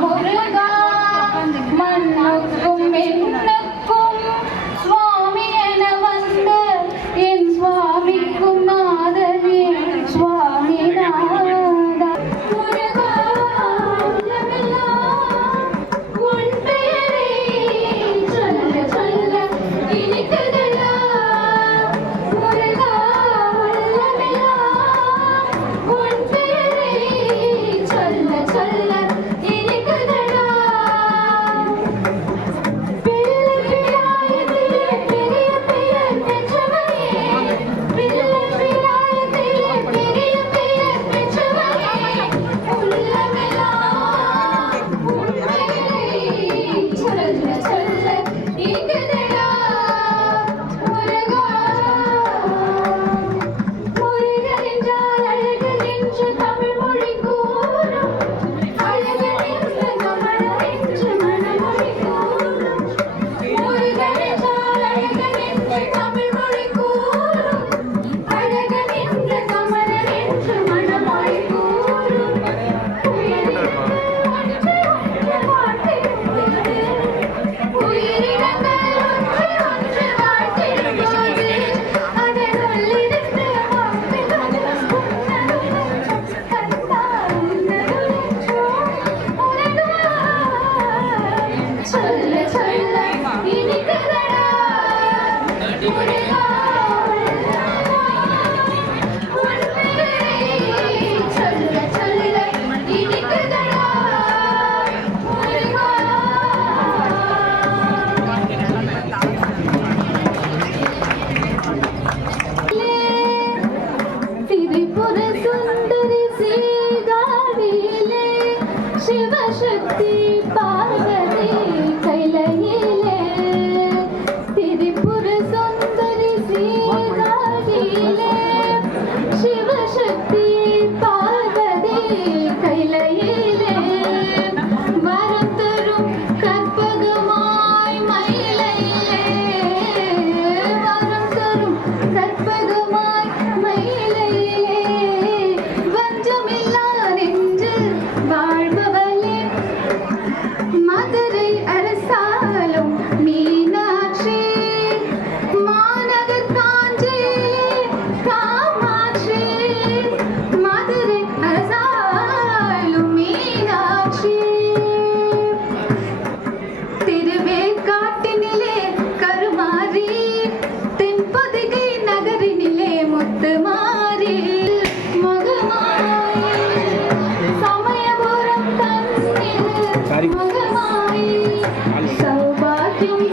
முருகா மண்ணுக்கும் என்னக்கும் சுவாமி என வந்த என் சுவாமிக்கும் நாதனே சுவாமி நாதா முருகா உன் பெயரை சொல்ல சொல்ல இனிக்குதடா முருகா உன் பெயரை சொல்ல சொல்ல சிவசக்தி பார்வதி கைலையிலே திரிபுர சுந்தரி சீதாடியிலே சிவசக்தி பார்வதி கைலையிலே வரம் தரும் கற்பகமாய் மயிலையிலே வரம் தரும் கற்பகமாய் மயிலையிலே வஞ்சமில்லா நெஞ்சு வாழ்பவளே மதுரை அரசாலும் மீனாட்சி மாநகர் காஞ்சியிலே காமாட்சி மதுரை அரசாலும் மீனாட்சி திருவேற்காட்டினிலே கருமாரி தென்பொதிகை நகரினிலே முத்துமாரி மகமாய் சமயபுரம் தன்னில் மகமாய் சௌபாக்கியம்